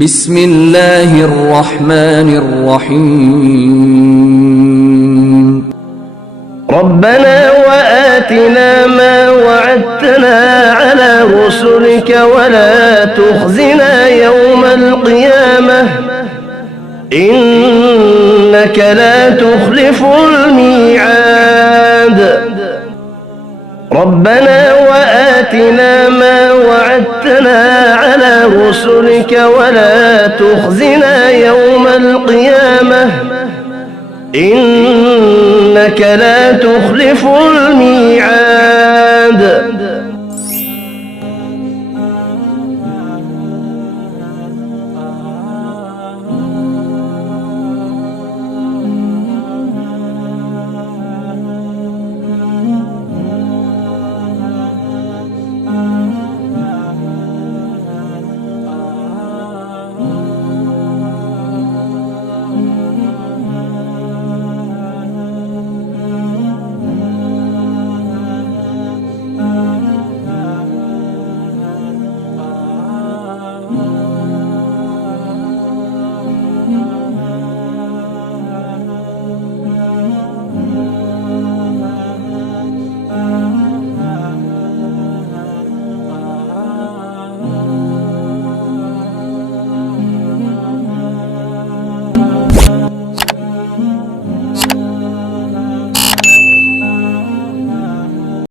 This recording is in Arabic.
بسم الله الرحمن الرحيم. ربنا وآتنا ما وعدتنا على رسلك ولا تخزنا يوم القيامة إنك لا تخلف الميعاد. ربنا وآتنا ما وعدتنا على رسلك ولا تخزنا يوم القيامة إنك لا تخلف الميعاد.